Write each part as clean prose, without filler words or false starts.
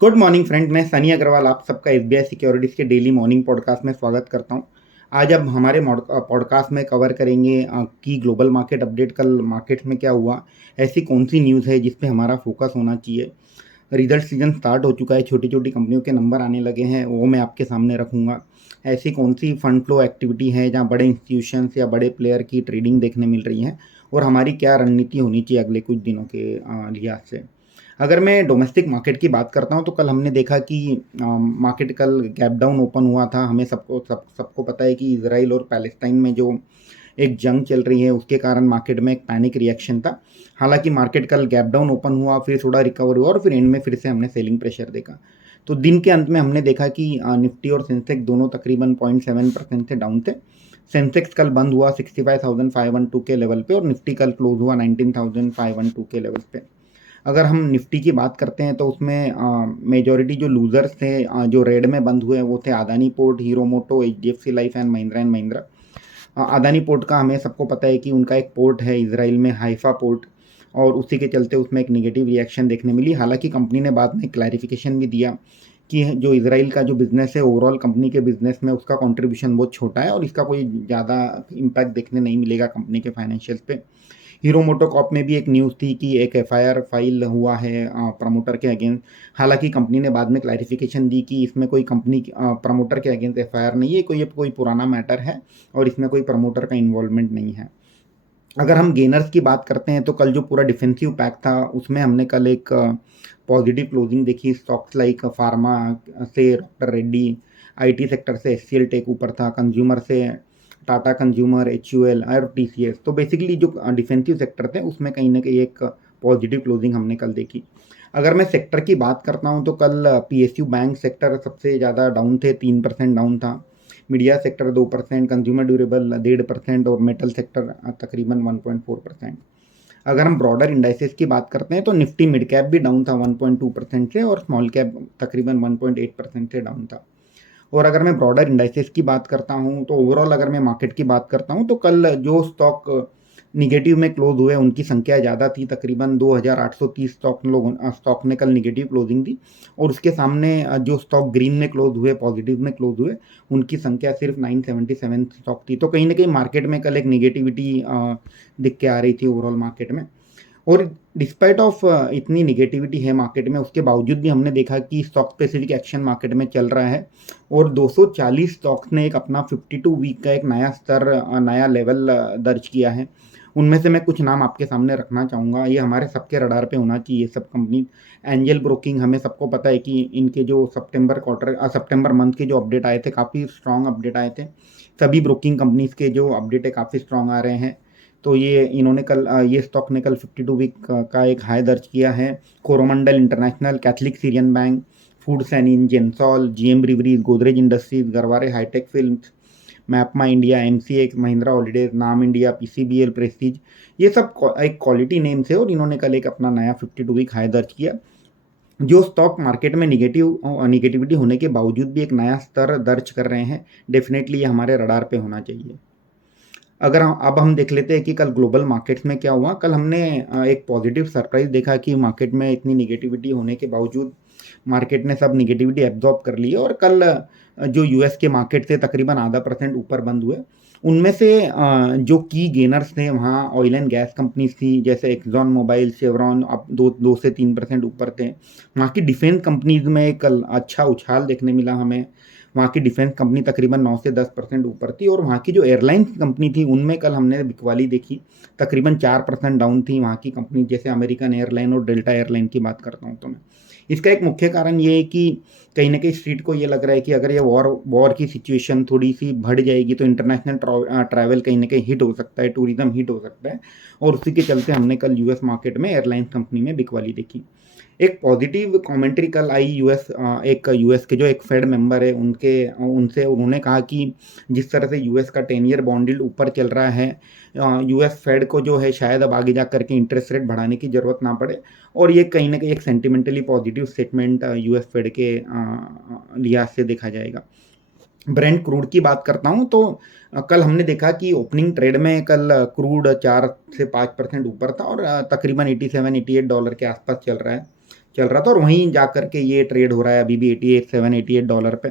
Good morning friend. मैं सनी अग्रवाल आप सबका एसबीआई सिक्योरिटीज़ के डेली मॉर्निंग पॉडकास्ट में स्वागत करता हूं। आज अब हमारे पॉडकास्ट में कवर करेंगे कि ग्लोबल मार्केट अपडेट, कल मार्केट्स में क्या हुआ, ऐसी कौन सी न्यूज़ है जिस पे हमारा फोकस होना चाहिए। रिजल्ट सीजन स्टार्ट हो चुका है, छोटी छोटी कंपनियों के नंबर आने लगे हैं, वो मैं आपके सामने रखूंगा। ऐसी कौन सी फंड फ्लो एक्टिविटी है जहाँ बड़े इंस्टीट्यूशंस या बड़े प्लेयर की ट्रेडिंग देखने मिल रही है, और हमारी क्या रणनीति होनी चाहिए अगले कुछ दिनों के लिहाज से। अगर मैं डोमेस्टिक मार्केट की बात करता हूँ तो कल हमने देखा कि मार्केट कल गैप डाउन ओपन हुआ था। हमें सबको पता है कि इसराइल और पैलेस्टाइन में जो एक जंग चल रही है उसके कारण मार्केट में एक पैनिक रिएक्शन था। हालांकि मार्केट कल गैप डाउन ओपन हुआ, फिर थोड़ा रिकवर हुआ और फिर एंड में फिर से हमने सेलिंग प्रेशर देखा। तो दिन के अंत में हमने देखा कि निफ्टी और सेंसेक्स दोनों तकरीबन 0.7% से डाउन थे। सेंसेक्स कल बंद हुआ 65,512 के लेवल पे और निफ्टी कल क्लोज हुआ 19,512 के लेवल पे। अगर हम निफ्टी की बात करते हैं तो उसमें मेजॉरिटी जो लूजर्स थे, जो रेड में बंद हुए, वो थे Adani Port, Hero Moto, HDFC Life and Mahindra. Adani Port का हमें सबको पता है कि उनका एक पोर्ट है इसराइल में, हाइफा पोर्ट, और उसी के चलते उसमें एक नेगेटिव रिएक्शन देखने मिली। हालांकि कंपनी ने बाद में क्लैरिफिकेशन भी दिया कि जो इसराइल का जो बिज़नेस है ओवरऑल कंपनी के बिज़नेस में उसका कंट्रीब्यूशन बहुत छोटा है और इसका कोई ज़्यादा इम्पैक्ट देखने नहीं मिलेगा कंपनी के फाइनेंशियल्स पे। हीरो मोटोकॉर्प में भी एक न्यूज़ थी कि एक एफआईआर फाइल हुआ है प्रमोटर के अगेंस्ट। हालांकि कंपनी ने बाद में क्लैरिफिकेशन दी कि इसमें कोई कंपनी प्रमोटर के अगेंस्ट एफआईआर नहीं है, कोई पुराना मैटर है और इसमें कोई प्रमोटर का इन्वॉल्वमेंट नहीं है। अगर हम गेनर्स की बात करते हैं तो कल जो पूरा डिफेंसिव पैक था उसमें हमने कल एक पॉजिटिव क्लोजिंग देखी। स्टॉक्स लाइक फार्मा से डॉक्टर रेड्डी, आईटी सेक्टर से एचसीएल टेक ऊपर था, कंज्यूमर से टाटा कंज्यूमर, एचयूएल और टीसीएस। तो बेसिकली जो डिफेंसिव सेक्टर थे उसमें कहीं ना कहीं एक पॉजिटिव क्लोजिंग हमने कल देखी। अगर मैं सेक्टर की बात करता हूँ तो कल पीएसयू बैंक सेक्टर सबसे ज़्यादा डाउन थे, 3% डाउन था। मीडिया सेक्टर 2%, कंज्यूमर ड्यूरेबल 1.5% और मेटल सेक्टर तकरीबन 1.4%। अगर हम ब्रॉडर इंडाइसेस की बात करते हैं तो निफ्टी मिड कैप भी डाउन था 1.2% से और स्मॉल कैप तकरीबन 1.8% से डाउन था। और अगर मैं ब्रॉडर इंडाइसेस की बात करता हूँ तो ओवरऑल अगर मैं मार्केट की बात करता हूँ तो कल जो स्टॉक निगेटिव में क्लोज हुए उनकी संख्या ज़्यादा थी, तकरीबन 2830 स्टॉक ने कल निगेटिव क्लोजिंग दी। और उसके सामने जो स्टॉक ग्रीन में क्लोज हुए, पॉजिटिव में क्लोज हुए, उनकी संख्या सिर्फ 977 स्टॉक थी। तो कहीं ना कहीं मार्केट में कल एक निगेटिविटी दिख के आ रही थी ओवरऑल मार्केट में। और डिस्पाइट ऑफ इतनी निगेटिविटी है मार्केट में, उसके बावजूद भी हमने देखा कि स्टॉक स्पेसिफिक एक्शन मार्केट में चल रहा है और 240 स्टॉक्स ने एक अपना 52 वीक का एक नया स्तर, नया लेवल दर्ज किया है। उनमें से मैं कुछ नाम आपके सामने रखना चाहूँगा, ये हमारे सबके रडार पे होना चाहिए सब कंपनी। एंजल ब्रोकिंग, हमें सबको पता है कि इनके जो सितंबर मंथ के जो अपडेट आए थे काफ़ी स्ट्रॉन्ग अपडेट आए थे। सभी ब्रोकिंग कंपनीज के जो अपडेट है काफ़ी स्ट्रॉन्ग आ रहे हैं। तो ये स्टॉक ने कल 52 वीक का एक हाई दर्ज किया है। Coromandel international, Catholic Syrian bank, food सैनिन, Gensol, GM breweries, Godrej industries, Garware hitech films, MapmyIndia, MCA, Mahindra holidays, NAM India, PCBL, Prestige, ये सब एक क्वालिटी नेम्स है और इन्होंने कल एक अपना नया 52 वीक हाई दर्ज किया। जो स्टॉक मार्केट में निगेटिविटी होने के बावजूद भी एक नया स्तर दर्ज कर रहे हैं, डेफिनेटली ये हमारे रडार पे होना चाहिए। अगर अब हम देख लेते हैं कि कल ग्लोबल मार्केट्स में क्या हुआ। कल हमने एक पॉजिटिव सरप्राइज देखा कि मार्केट में इतनी निगेटिविटी होने के बावजूद मार्केट ने सब निगेटिविटी एब्जॉर्ब कर ली और कल जो यूएस के मार्केट थे तकरीबन 0.5% ऊपर बंद हुए। उनमें से जो की गेनर्स थे वहाँ ऑयल एंड गैस कंपनीज थी, जैसे एक्सॉन मोबाइल, शेवरॉन, अब 2 से 3% ऊपर थे। वहाँ की डिफेंस कंपनीज में कल अच्छा उछाल देखने मिला हमें। वहाँ की डिफेंस कंपनी तकरीबन 9 से 10% ऊपर थी और वहाँ की जो एयरलाइंस कंपनी थी उनमें कल हमने बिकवाली देखी, तकरीबन 4% डाउन थी वहाँ की कंपनी, जैसे अमेरिकन एयरलाइन और डेल्टा एयरलाइन की बात करता हूँ तो मैं। इसका एक मुख्य कारण ये है कि कहीं ना कहीं स्ट्रीट को ये लग रहा है कि अगर ये वॉर की सिचुएशन थोड़ी सी बढ़ जाएगी तो इंटरनेशनल ट्रैवल कहीं ना कहीं हिट हो सकता है, टूरिज्म हिट हो सकता है। और उसी के चलते हमने कल यूएस मार्केट में एयरलाइंस कंपनी में बिकवाली देखी। एक पॉजिटिव कमेंट्री कल आई यूएस के जो एक फेड मेंबर है उनके उनसे उन्होंने कहा कि जिस तरह से यूएस का 10 ईयर बॉन्ड यील्ड ऊपर चल रहा है, यूएस फेड को जो है शायद अब आगे जा करके इंटरेस्ट रेट बढ़ाने की ज़रूरत ना पड़े। और ये कहीं ना कहीं एक sentimentally positive statement US Fed के लिहाज से देखा जाएगा। ब्रेंट क्रूड की बात करता हूँ तो कल हमने देखा कि ओपनिंग ट्रेड में कल क्रूड 4 से 5% ऊपर था और तकरीबन $87-88 के आसपास चल रहा है। चल रहा था और वहीं जा कर के ये ट्रेड हो रहा है अभी भी $88 पे।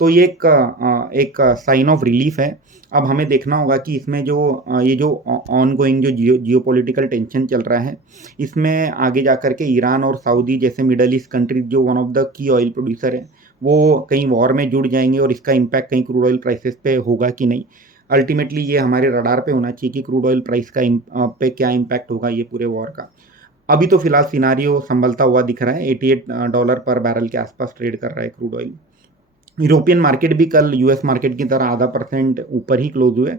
तो ये एक साइन ऑफ रिलीफ है। अब हमें देखना होगा कि इसमें जो ये जो ऑनगोइंग जो जियोपॉलिटिकल टेंशन चल रहा है, इसमें आगे जा कर के ईरान और सऊदी जैसे मिडल ईस्ट कंट्रीज जो one of the key oil producer है, वो कहीं वॉर में जुड़ जाएंगे और इसका इम्पैक्ट कहीं क्रूड ऑयल प्राइसेस पे होगा कि नहीं। अल्टीमेटली ये हमारे रडार पे होना चाहिए कि क्रूड ऑयल प्राइस का पे क्या इम्पैक्ट होगा ये पूरे वॉर का। अभी तो फिलहाल सिनारियो संभलता हुआ दिख रहा है, $88 पर बैरल के आसपास ट्रेड कर रहा है क्रूड ऑयल। यूरोपियन मार्केट भी कल यूएस मार्केट की तरह आधा % ऊपर ही क्लोज हुए।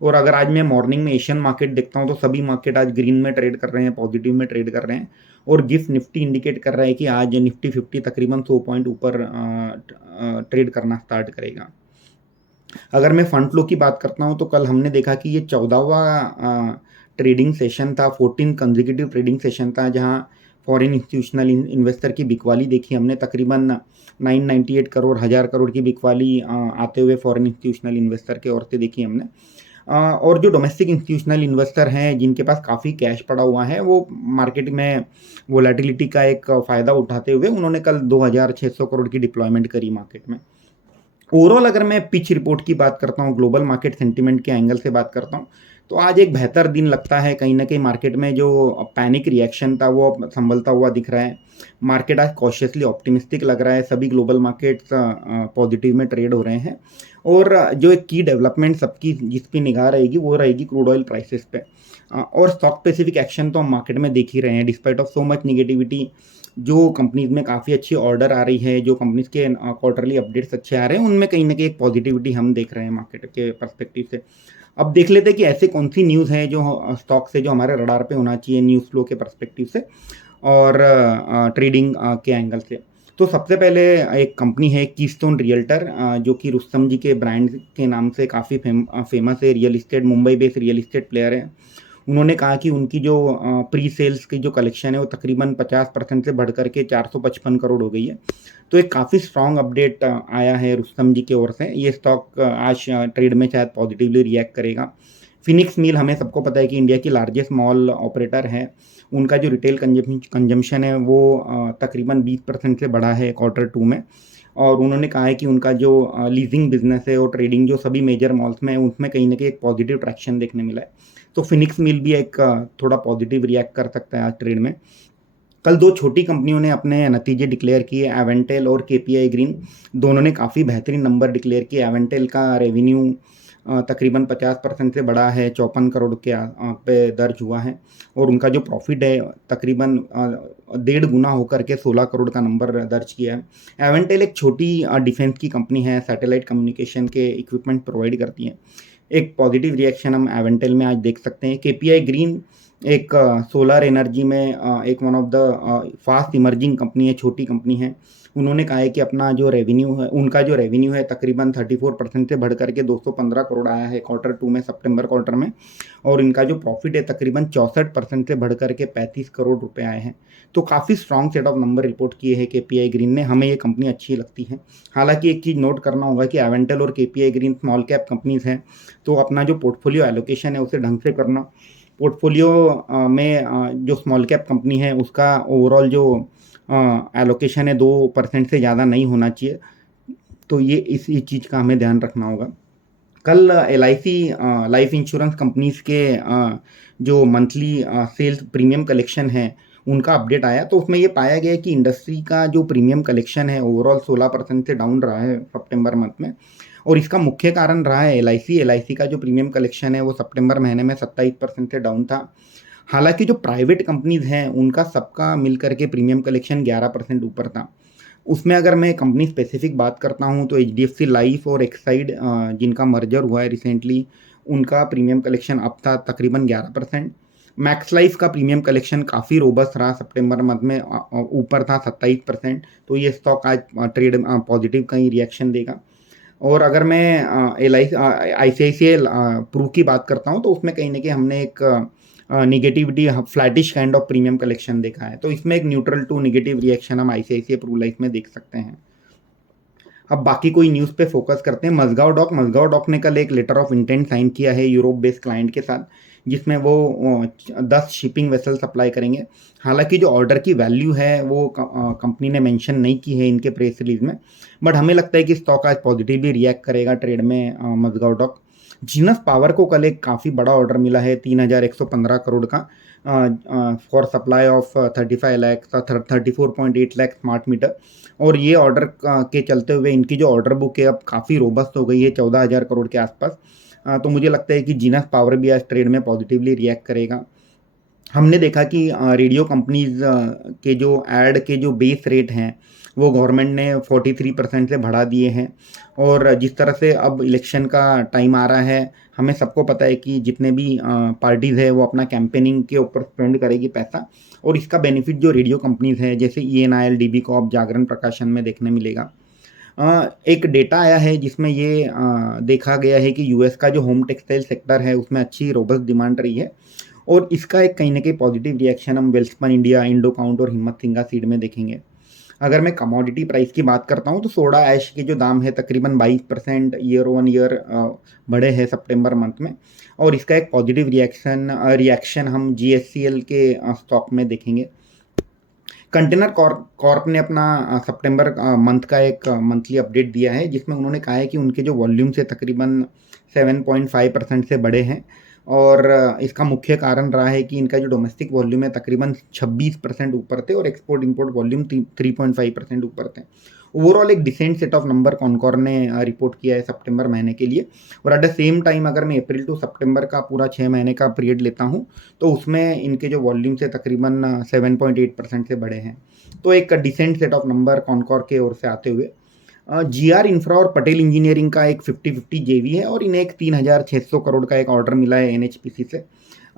और अगर आज मैं मॉर्निंग में एशियन मार्केट देखता हूँ तो सभी मार्केट आज ग्रीन में ट्रेड कर रहे हैं, पॉजिटिव में ट्रेड कर रहे हैं। और गिफ्ट निफ्टी इंडिकेट कर रहा है कि आज निफ्टी 50 तकरीबन 100 पॉइंट ऊपर ट्रेड करना स्टार्ट करेगा। अगर मैं फंड फ्लो की बात करता हूँ तो कल हमने देखा कि ये 14वां ट्रेडिंग सेशन था, 14 कंसेक्यूटिव ट्रेडिंग सेशन था, जहाँ फॉरेन इंस्टीट्यूशनल इन्वेस्टर की बिकवाली देखी हमने। तकरीबन 998 करोड़ 1000 करोड़ की बिकवाली आते हुए फॉरेन इंस्टीट्यूशनल इन्वेस्टर के ओर से देखी हमने। और जो डोमेस्टिक इंस्टीट्यूशनल इन्वेस्टर हैं जिनके पास काफ़ी कैश पड़ा हुआ है, वो मार्केट में वोलेटिलिटी का एक फ़ायदा उठाते हुए उन्होंने कल 2600 करोड़ की डिप्लॉयमेंट करी मार्केट में। ओवरऑल अगर मैं पिच रिपोर्ट की बात करता हूँ, ग्लोबल मार्केट सेंटिमेंट के एंगल से बात करता हूँ, तो आज एक बेहतर दिन लगता है। कहीं ना कहीं मार्केट में जो पैनिक रिएक्शन था वो अब संभलता हुआ दिख रहा है। मार्केट आज कॉशियसली ऑप्टिमिस्टिक लग रहा है। सभी ग्लोबल मार्केट्स पॉजिटिव में ट्रेड हो रहे हैं। और जो एक की डेवलपमेंट सबकी जिस पे निगाह रहेगी वो रहेगी क्रूड ऑयल प्राइसेस पे। और स्टॉक स्पेसिफिक एक्शन तो हम मार्केट में देख ही रहे हैं। Despite of so much negativity, जो कंपनीज में काफ़ी अच्छी ऑर्डर आ रही है, जो कंपनीज के क्वार्टरली अपडेट्स अच्छे आ रहे हैं, उनमें कहीं ना कहीं एक पॉजिटिविटी हम देख रहे हैं मार्केट के पर्सपेक्टिव से। अब देख लेते हैं कि ऐसे कौन सी न्यूज़ है जो स्टॉक से जो हमारे रडार पे होना चाहिए न्यूज़ फ्लो के पर्सपेक्टिव से और ट्रेडिंग के एंगल से। तो सबसे पहले एक कंपनी है कीस्टोन रियल्टर, जो कि रुस्तम जी के ब्रांड के नाम से काफ़ी फेमस है। Real estate, Mumbai based real estate player है। उन्होंने कहा कि उनकी जो प्री सेल्स की जो कलेक्शन है वो तकरीबन 50% से बढ़ कर के 455 करोड़ हो गई है। तो एक काफ़ी स्ट्रॉन्ग अपडेट आया है रुस्तम जी की ओर से। ये स्टॉक आज ट्रेड में शायद पॉजिटिवली रिएक्ट करेगा। फिनिक्स मिल, हमें सबको पता है कि इंडिया की लार्जेस्ट मॉल ऑपरेटर है। उनका जो रिटेल कंजम्पशन है वो तकरीबन 20% से बढ़ा है Q2 में। और उन्होंने कहा है कि उनका जो लीजिंग बिजनेस है और ट्रेडिंग जो सभी मेजर मॉल्स में है उसमें कहीं ना कहीं एक पॉजिटिव ट्रैक्शन देखने मिला है। तो फिनिक्स मिल भी एक थोड़ा पॉजिटिव रिएक्ट कर सकता है आज ट्रेड में। कल दो छोटी कंपनियों ने अपने नतीजे डिक्लेयर किए, एवेंटेल और केपीआई ग्रीन। दोनों ने काफ़ी बेहतरीन नंबर डिक्लेयर किए। एवेंटेल का रेवेन्यू तकरीबन 50% से बढ़ा है, 54 करोड़ के पे दर्ज हुआ है। और उनका जो प्रॉफिट है तकरीबन 1.5 गुना होकर के 16 करोड़ का नंबर दर्ज किया है। एवेंटेल एक छोटी डिफेंस की कंपनी है, सैटेलाइट कम्युनिकेशन के इक्विपमेंट प्रोवाइड करती है। एक पॉजिटिव रिएक्शन हम एवेंटेल में आज देख सकते हैं। केपीआई ग्रीन एक सोलर एनर्जी में एक one of the fast emerging company है, छोटी कंपनी है। उन्होंने कहा है कि अपना जो रेवेन्यू है, उनका जो रेवेन्यू है तकरीबन 34% से बढ़ करके 215 करोड़ आया है Q2 में, सितंबर क्वार्टर में। और इनका जो प्रॉफिट है तकरीबन 64% से बढ़ करके 35 करोड़ रुपए आए हैं। तो काफ़ी strong set of number report किए हैं केपीआई ग्रीन ने। हमें ये कंपनी अच्छी लगती है। हालांकि एक चीज़ नोट करना होगा कि एवेंटल और KPI green small cap companies हैं, तो अपना जो पोर्टफोलियो एलोकेशन है उसे ढंग से करना। पोर्टफोलियो में जो स्मॉल कैप कंपनी है उसका ओवरऑल जो एलोकेशन है 2% से ज़्यादा नहीं होना चाहिए। तो ये इस चीज़ का हमें ध्यान रखना होगा। कल LIC लाइफ इंश्योरेंस कंपनीज के जो मंथली सेल्स प्रीमियम कलेक्शन है उनका अपडेट आया, तो उसमें ये पाया गया कि इंडस्ट्री का जो प्रीमियम कलेक्शन है ओवरऑल 16% से डाउन रहा है सितंबर मंथ में। और इसका मुख्य कारण रहा है LIC का जो प्रीमियम कलेक्शन है वो सितंबर महीने में 27% से डाउन था। हालांकि जो प्राइवेट कंपनीज हैं उनका सबका मिल करके प्रीमियम कलेक्शन 11% ऊपर था। उसमें अगर मैं कंपनी स्पेसिफिक बात करता हूं तो HDFC लाइफ और एक्साइड जिनका मर्जर हुआ है रिसेंटली, उनका प्रीमियम कलेक्शन अब था तकरीबन 11%। मैक्स लाइफ का प्रीमियम कलेक्शन काफ़ी रोबस्ट रहा, सितंबर मंथ में ऊपर था 27%। तो ये स्टॉक आज ट्रेड पॉजिटिव कहीं रिएक्शन देगा। और अगर मैं ICICI प्रू की बात करता हूँ तो उसमें कहीं ना कहीं हमने एक negativity flattish kind of premium collection देखा है। तो इसमें एक न्यूट्रल टू निगेटिव रिएक्शन हम ICICI प्रू लाइफ में देख सकते हैं। अब बाकी कोई न्यूज़ पे फोकस करते हैं। मज़गाओ डॉक ने कल एक लेटर ऑफ इंटेंट साइन किया है यूरोप बेस्ड क्लाइंट के साथ, जिसमें वो 10 शिपिंग वेसल सप्लाई करेंगे। हालांकि जो ऑर्डर की वैल्यू है वो कंपनी ने मेंशन नहीं की है इनके प्रेस रिलीज में, बट हमें लगता है कि स्टॉक आज पॉजिटिवली रिएक्ट करेगा ट्रेड में। मज़गाओ डॉक जीनस पावर को कल एक काफ़ी बड़ा ऑर्डर मिला है 3115 करोड़ का for supply of 35 lakh 34.8 lakh smart meter. और ये ऑर्डर के चलते हुए इनकी जो ऑर्डर बुक है अब काफ़ी रोबस्ट हो गई है 14,000 करोड़ के आसपास। तो मुझे लगता है कि जीनस पावर भी आज ट्रेड में पॉजिटिवली रिएक्ट करेगा। हमने देखा कि रेडियो कंपनीज के जो ऐड के जो बेस रेट हैं वो गवर्नमेंट ने 43% से बढ़ा दिए हैं। और जिस तरह से अब इलेक्शन का टाइम आ रहा है, हमें सबको पता है कि जितने भी पार्टीज़ है वो अपना कैंपेनिंग के ऊपर स्पेंड करेगी पैसा, और इसका बेनिफिट जो रेडियो कंपनीज है जैसे ENIL, DB कॉप, जागरण प्रकाशन में देखने मिलेगा। एक डेटा आया है जिसमें ये देखा गया है कि यूएस का जो होम टेक्सटाइल सेक्टर है उसमें अच्छी रोबस्ट डिमांड रही है, और इसका एक कहीं ना कहीं पॉजिटिव रिएक्शन हम वेल्सपन इंडिया, इंडो काउंट और हिम्मत सिंगा सीड में देखेंगे। अगर मैं कमोडिटी प्राइस की बात करता हूँ तो सोडा ऐश के जो दाम है तकरीबन 22% ईयर ऑन ईयर बढ़े हैं सितंबर मंथ में, और इसका एक पॉजिटिव रिएक्शन हम GSCL के स्टॉक में देखेंगे। कंटेनर कॉर्प ने अपना सितंबर मंथ का एक मंथली अपडेट दिया है जिसमें उन्होंने कहा है कि उनके जो वॉल्यूम से तकरीबन 7.5% से बढ़े हैं, और इसका मुख्य कारण रहा है कि इनका जो डोमेस्टिक वॉल्यूम है तकरीबन 26% ऊपर थे और एक्सपोर्ट इंपोर्ट वॉल्यूम 3.5% ऊपर थे। ओवरऑल एक decent set of number Concor ने रिपोर्ट किया है सितंबर महीने के लिए। और एट द सेम टाइम अगर मैं अप्रैल टू सितंबर का पूरा 6 महीने का पीरियड लेता हूँ तो उसमें इनके जो वॉल्यूम से तकरीबन 7.8% से बढ़े हैं। तो एक decent set of number Concor के ओर से आते हुए GR इंफ्रा और पटेल इंजीनियरिंग का एक 50-50 JV है, और इन्हें एक 3,600 करोड़ का एक ऑर्डर मिला है NHPC से।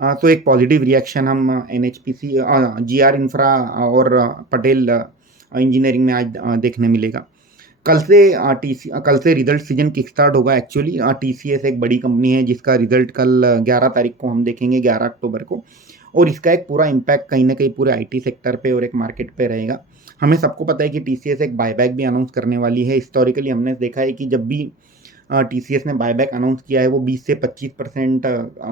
तो एक पॉजिटिव रिएक्शन हम NHPC, GR इंफ्रा और पटेल इंजीनियरिंग में आज देखने मिलेगा। कल से रिजल्ट सीजन किक स्टार्ट होगा। एक्चुअली TCS एक बड़ी कंपनी है जिसका रिजल्ट कल 11 तारीख को हम देखेंगे, 11 अक्टूबर को, और इसका एक पूरा इम्पैक्ट कहीं ना कहीं पूरे IT सेक्टर पे और एक मार्केट पे रहेगा। हमें सबको पता है कि TCS एक बायबैक भी अनाउंस करने वाली है। हिस्टोरिकली हमने देखा है कि जब भी TCS ने बायबैक अनाउंस किया है वो 20 से 25%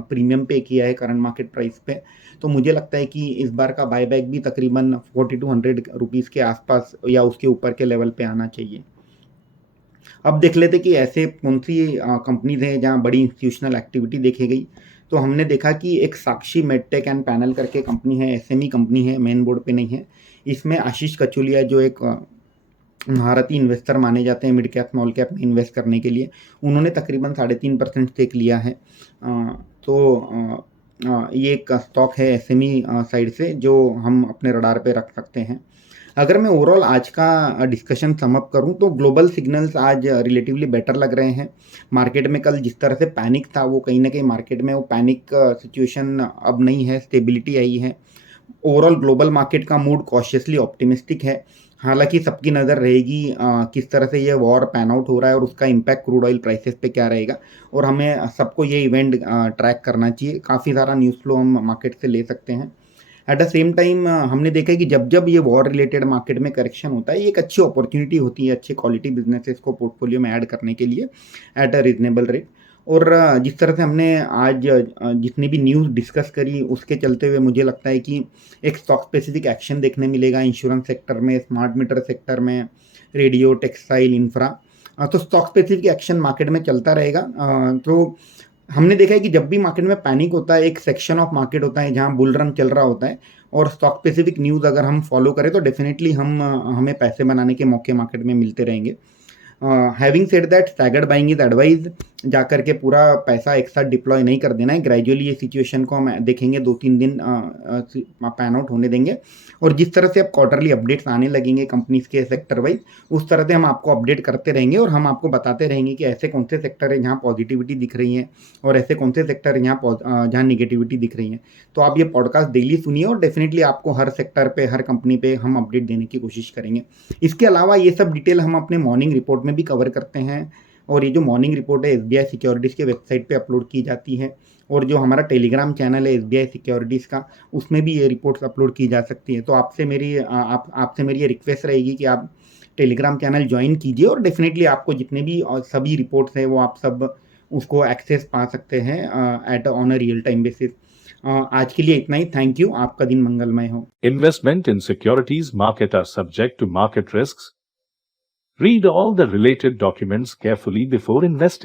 प्रीमियम पे किया है करंट मार्केट प्राइस पे। तो मुझे लगता है कि इस बार का बायबैक भी तकरीबन 4200 रुपीज़ के आसपास या उसके ऊपर के लेवल पे आना चाहिए। अब देख लेते कि ऐसे कौन सी कंपनीज हैं जहाँ बड़ी इंस्टीट्यूशनल एक्टिविटी देखी गई। तो हमने देखा कि एक साक्षी मेडटेक एंड पैनल करके कंपनी है, SME कंपनी है, मेन बोर्ड पे नहीं है। इसमें आशीष कचुलिया जो एक भारतीय इन्वेस्टर माने जाते हैं मिड कैप स्मॉल कैप में इन्वेस्ट करने के लिए, उन्होंने तकरीबन 3.5% स्टेक लिया है। ये एक स्टॉक है SME साइड से जो हम अपने रडार पे रख सकते हैं। अगर मैं ओवरऑल आज का डिस्कशन समअप करूं तो ग्लोबल सिग्नल्स आज रिलेटिवली बेटर लग रहे हैं। मार्केट में कल जिस तरह से पैनिक था वो कहीं ना कहीं मार्केट में वो पैनिक सिचुएशन अब नहीं है, स्टेबिलिटी आई है। ओवरऑल ग्लोबल मार्केट का मूड कॉशियसली ऑप्टिमिस्टिक है। हालांकि सबकी नज़र रहेगी किस तरह से ये वॉर पैन आउट हो रहा है और उसका इम्पैक्ट क्रूड ऑयल प्राइसेस पे क्या रहेगा, और हमें सबको ये इवेंट ट्रैक करना चाहिए। काफ़ी सारा न्यूज़ फ्लो हम मार्केट से ले सकते हैं। एट द सेम टाइम हमने देखा है कि जब जब ये वॉर रिलेटेड मार्केट में करेक्शन होता है ये एक अच्छी अपॉर्चुनिटी होती है अच्छे क्वालिटी बिजनेसेस को पोर्टफोलियो में ऐड करने के लिए एट अ रीजनेबल रेट। और जिस तरह से हमने आज जितनी भी न्यूज़ डिस्कस करी उसके चलते हुए मुझे लगता है कि एक स्टॉक स्पेसिफिक एक्शन देखने मिलेगा इंश्योरेंस सेक्टर में, स्मार्ट मीटर सेक्टर में, रेडियो, टेक्सटाइल, इंफ्रा। तो स्टॉक स्पेसिफिक एक्शन मार्केट में चलता रहेगा। तो हमने देखा है कि जब भी मार्केट में पैनिक होता है एक सेक्शन ऑफ मार्केट होता है जहां बुल रन चल रहा होता है, और स्टॉक स्पेसिफिक न्यूज़ अगर हम फॉलो करें तो डेफिनेटली हमें पैसे बनाने के मौके मार्केट में मिलते रहेंगे। Having said that staggered buying is advise, जाकर के पूरा पैसा एक साथ डिप्लॉय नहीं कर देना है। ग्रेजुअली ये सिचुएशन को हम देखेंगे, 2-3 दिन पैन आउट होने देंगे, और जिस तरह से अब क्वार्टरली अपडेट्स आने लगेंगे कंपनीज के सेक्टर वाइज उस तरह से हम आपको अपडेट करते रहेंगे और हम आपको बताते रहेंगे कि ऐसे कौन से सेक्टर है जहाँ पॉजिटिविटी दिख रही है और ऐसे कौन से सेक्टर है जहाँ निगेटिविटी दिख रही है। तो आप ये पॉडकास्ट डेली सुनिए और डेफिनेटली आपको हर सेक्टर पे, हर कंपनी पे हम अपडेट देने की कोशिश करेंगे। इसके अलावा ये सब डिटेल हम अपने मॉर्निंग रिपोर्ट में भी कवर करते हैं, और ये जो मॉर्निंग रिपोर्ट है SBI सिक्योरिटीज़ के वेबसाइट पे अपलोड की जाती है, और जो हमारा टेलीग्राम चैनल है SBI सिक्योरिटीज़ का उसमें भी ये रिपोर्ट्स अपलोड की जा सकती है। तो आपसे मेरी ये रिक्वेस्ट रहेगी कि आप टेलीग्राम चैनल ज्वाइन कीजिए और डेफिनेटली आपको जितने भी सभी रिपोर्ट्स हैं वो आप सब उसको एक्सेस पा सकते हैं at on a real time basis. आज के लिए इतना ही। Thank you. आपका दिन मंगलमय हो। Investment in securities market are subject to market risks. Read all the related documents carefully before investing.